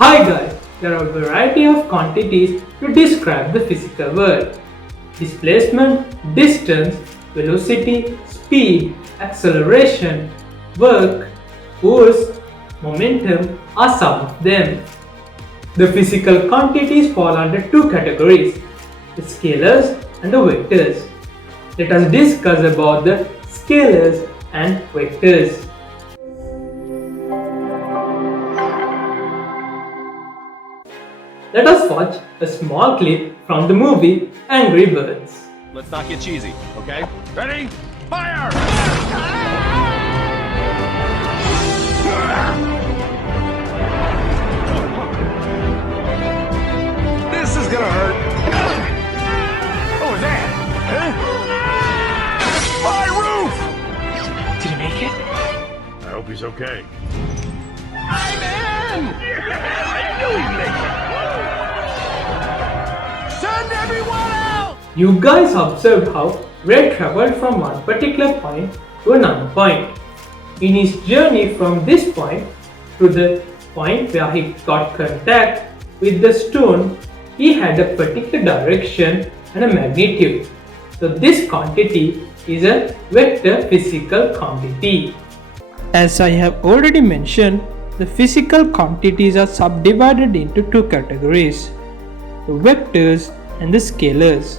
Hi guys, there are a variety of quantities to describe the physical world. Displacement, distance, velocity, speed, acceleration, work, force, momentum are some of them. The physical quantities fall under two categories, the scalars and the vectors. Let us discuss about the scalars and vectors. Let us watch a small clip from the movie Angry Birds. Let's not get cheesy, okay? Ready? Fire! This is gonna hurt. What was that? Huh? My roof! Did he make it? I hope he's okay. I'm in! I knew he'd make it! Send everyone out! You guys observed how Red traveled from one particular point to another point. In his journey from this point to the point where he got contact with the stone, he had a particular direction and a magnitude. So this quantity is a vector physical quantity. As I have already mentioned, the physical quantities are subdivided into two categories, the vectors and the scalars.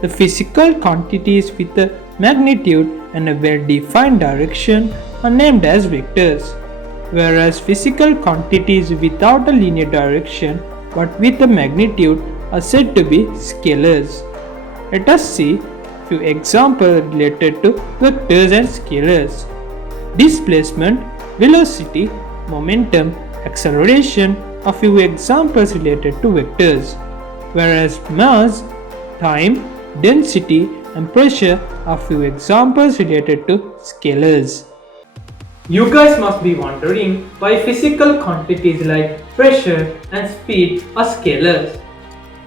The physical quantities with a magnitude and a well-defined direction are named as vectors, whereas physical quantities without a linear direction but with a magnitude are said to be scalars. Let us see a few examples related to vectors and scalars. Displacement, velocity, momentum, acceleration are few examples related to vectors, whereas mass, time, density and pressure are few examples related to scalars. You guys must be wondering why physical quantities like pressure and speed are scalars.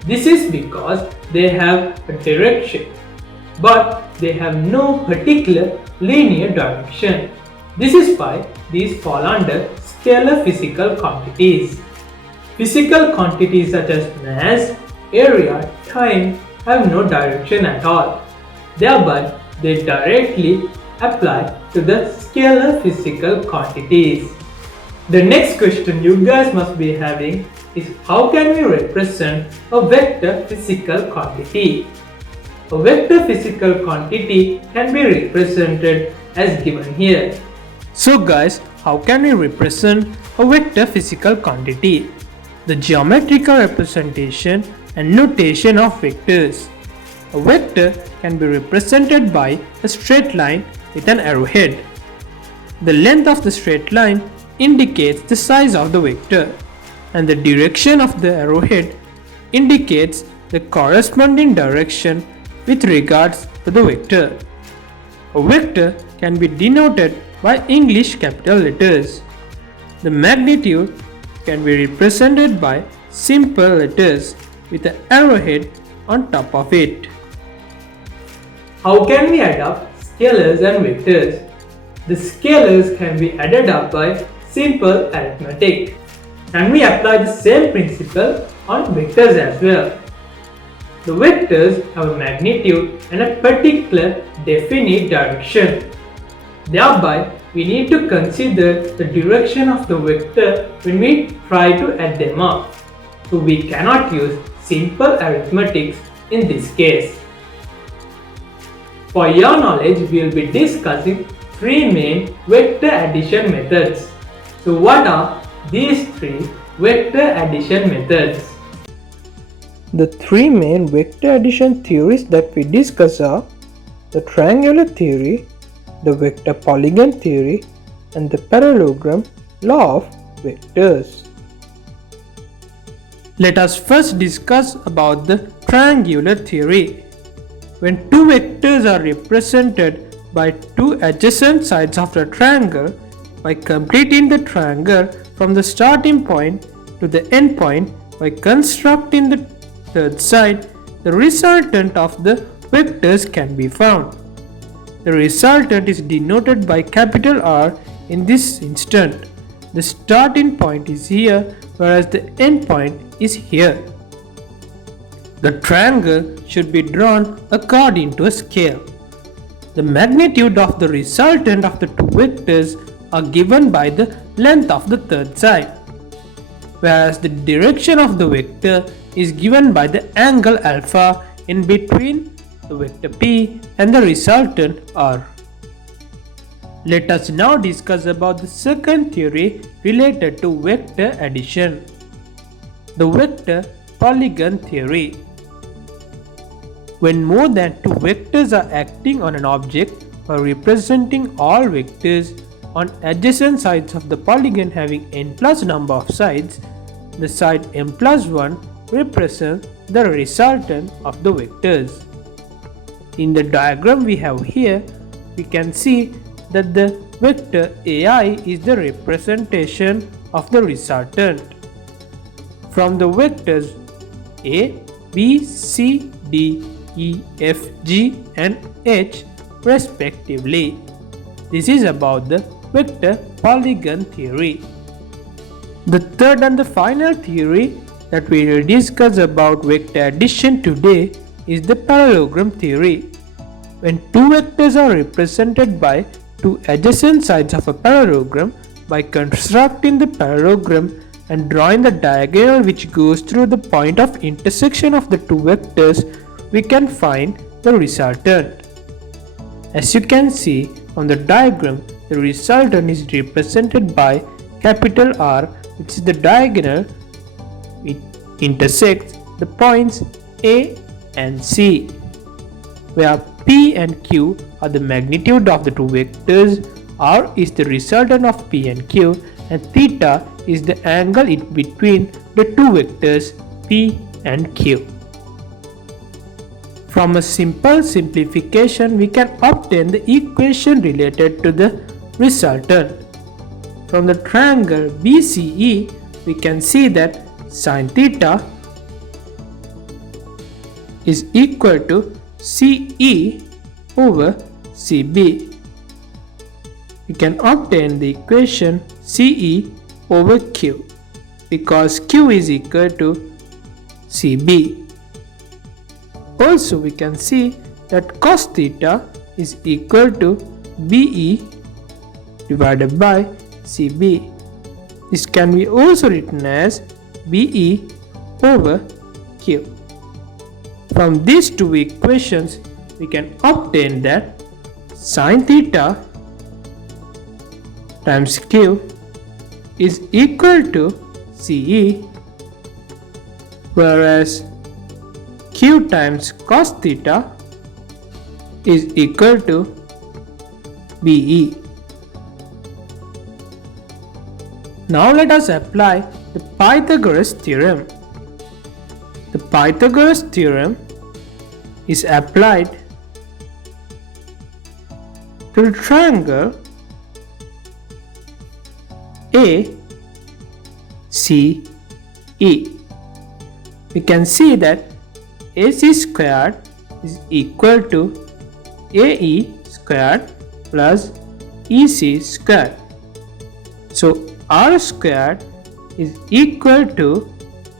This is because they have a direction, but they have no particular linear direction. This is why these fall under scalar physical quantities. Physical quantities such as mass, area, time have no direction at all. Thereby, they directly apply to the scalar physical quantities. The next question you guys must be having is how can we represent a vector physical quantity? A vector physical quantity can be represented as given here. So guys, how can we represent a vector physical quantity? The geometrical representation and notation of vectors. A vector can be represented by a straight line with an arrowhead. The length of the straight line indicates the size of the vector, and the direction of the arrowhead indicates the corresponding direction with regards to the vector. A vector can be denoted by English capital letters. The magnitude can be represented by simple letters with an arrowhead on top of it. How can we add up scalars and vectors? The scalars can be added up by simple arithmetic. Can we apply the same principle on vectors as well? The vectors have a magnitude and a particular definite direction. Thereby, we need to consider the direction of the vector when we try to add them up. So we cannot use simple arithmetics in this case. For your knowledge, we will be discussing three main vector addition methods. So what are these three vector addition methods? The three main vector addition theories that we discuss are the triangular theory, the vector polygon theory, and the parallelogram law of vectors. Let us first discuss about the triangular theory. When two vectors are represented by two adjacent sides of the triangle, by completing the triangle from the starting point to the end point by constructing the third side, the resultant of the vectors can be found. The resultant is denoted by capital R in this instant. the starting point is here, whereas the end point is here. The triangle should be drawn according to a scale. The magnitude of the resultant of the two vectors are given by the length of the third side, whereas the direction of the vector is given by the angle alpha in between the vector P and the resultant R. Let us now discuss about the second theory related to vector addition, the vector Polygon theory. When more than two vectors are acting on an object by representing all vectors on adjacent sides of the polygon having n plus number of sides, the side m plus 1 represents the resultant of the vectors. In the diagram we have here, we can see that the vector AI is the representation of the resultant. From the vectors A, B, C, D, E, F, G and H respectively. This is about the vector polygon theory. The third and the final theory that we will discuss about vector addition today is the parallelogram theory. When two vectors are represented by two adjacent sides of a parallelogram, by constructing the parallelogram and drawing the diagonal which goes through the point of intersection of the two vectors, we can find the resultant. As you can see on the diagram, the resultant is represented by capital R, which is the diagonal which intersects the points A and C, where P and Q are the magnitude of the two vectors, R is the resultant of P and Q, and theta is the angle in between the two vectors P and Q. From a simple simplification, we can obtain the equation related to the resultant. From the triangle BCE, we can see that sin theta is equal to CE over CB. We can obtain the equation CE over Q because Q is equal to CB. Also, we can see that cos theta is equal to BE divided by CB. This can be also written as BE over Q. From these two equations, we can obtain that sin theta times Q is equal to CE, whereas Q times cos theta is equal to BE. Now let us apply the Pythagoras theorem. The Pythagoras theorem is applied to the triangle ACE. We can see that AC squared is equal to AE squared plus EC squared. So R squared is equal to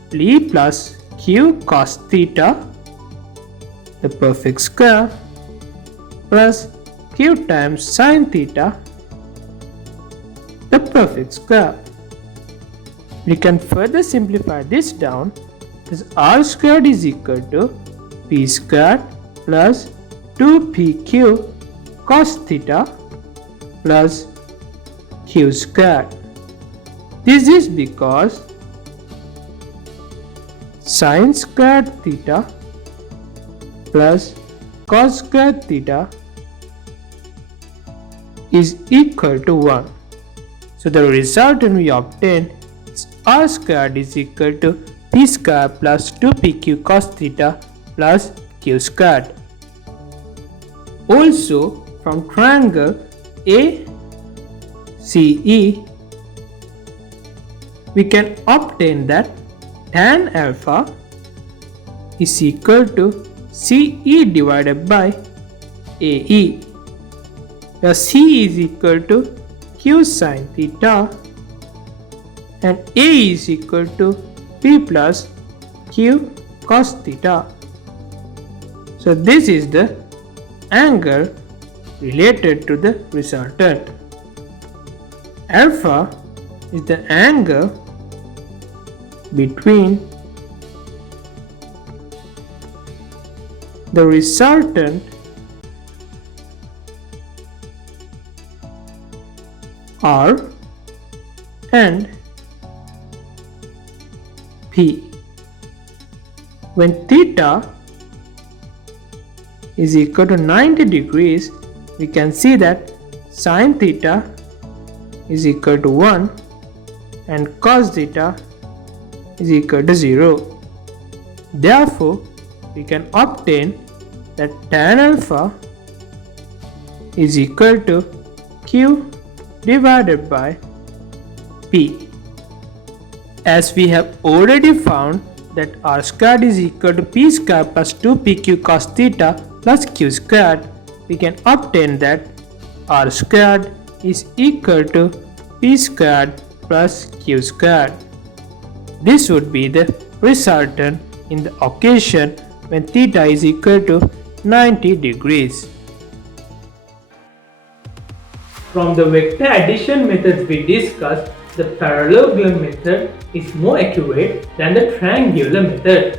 P plus Q cos theta, the perfect square, plus Q times sin theta, the perfect square. We can further simplify this down as R squared is equal to P squared plus 2PQ cos theta plus Q squared. This is because sin squared theta plus cos squared theta is equal to 1. So the resultant we obtain is R squared is equal to P squared plus 2PQ cos theta plus Q squared. Also, from triangle ACE, we can obtain that tan alpha is equal to CE divided by AE, where C is equal to Q sin theta and A is equal to P plus Q cos theta. So this is the angle related to the resultant. Alpha is the angle between the resultant R and P. When theta is equal to 90 degrees, we can see that sin theta is equal to 1 and cos theta is equal to 0. Therefore, we can obtain that tan alpha is equal to Q divided by P. As we have already found that R squared is equal to P squared plus 2PQ cos theta plus Q squared, we can obtain that R squared is equal to P squared plus Q squared. This would be the resultant in the occasion when theta is equal to 90 degrees. From the vector addition methods we discussed, the parallelogram method is more accurate than the triangular method.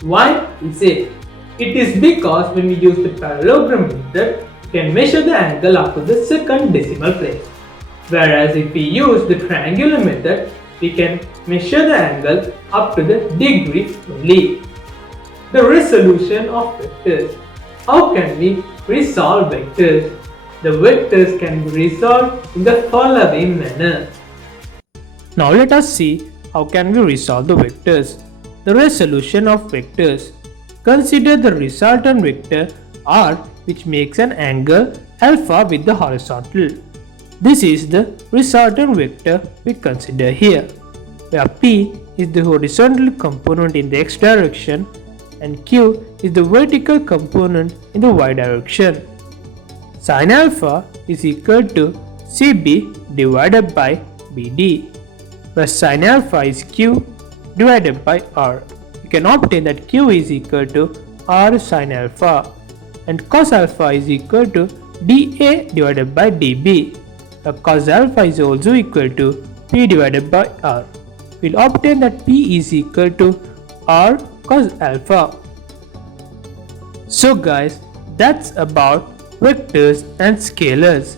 Why is it? It is because when we use the parallelogram method, we can measure the angle up to the second decimal place. Whereas if we use the triangular method, we can measure the angle up to the degree only. The resolution of vectors. How can we resolve vectors? The vectors can be resolved in the following manner. Now let us see how can we resolve the vectors. The resolution of vectors. Consider the resultant vector R, which makes an angle alpha with the horizontal. This is the resultant vector we consider here, where P is the horizontal component in the x direction and Q is the vertical component in the y direction. Sin alpha is equal to CB divided by BD, where sin alpha is Q divided by R. You can obtain that Q is equal to R sin alpha and cos alpha is equal to dA divided by dB. The cos alpha is also equal to P divided by R. We'll obtain that P is equal to R cos alpha. So guys, that's about vectors and scalars.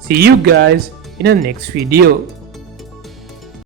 See you guys in the next video.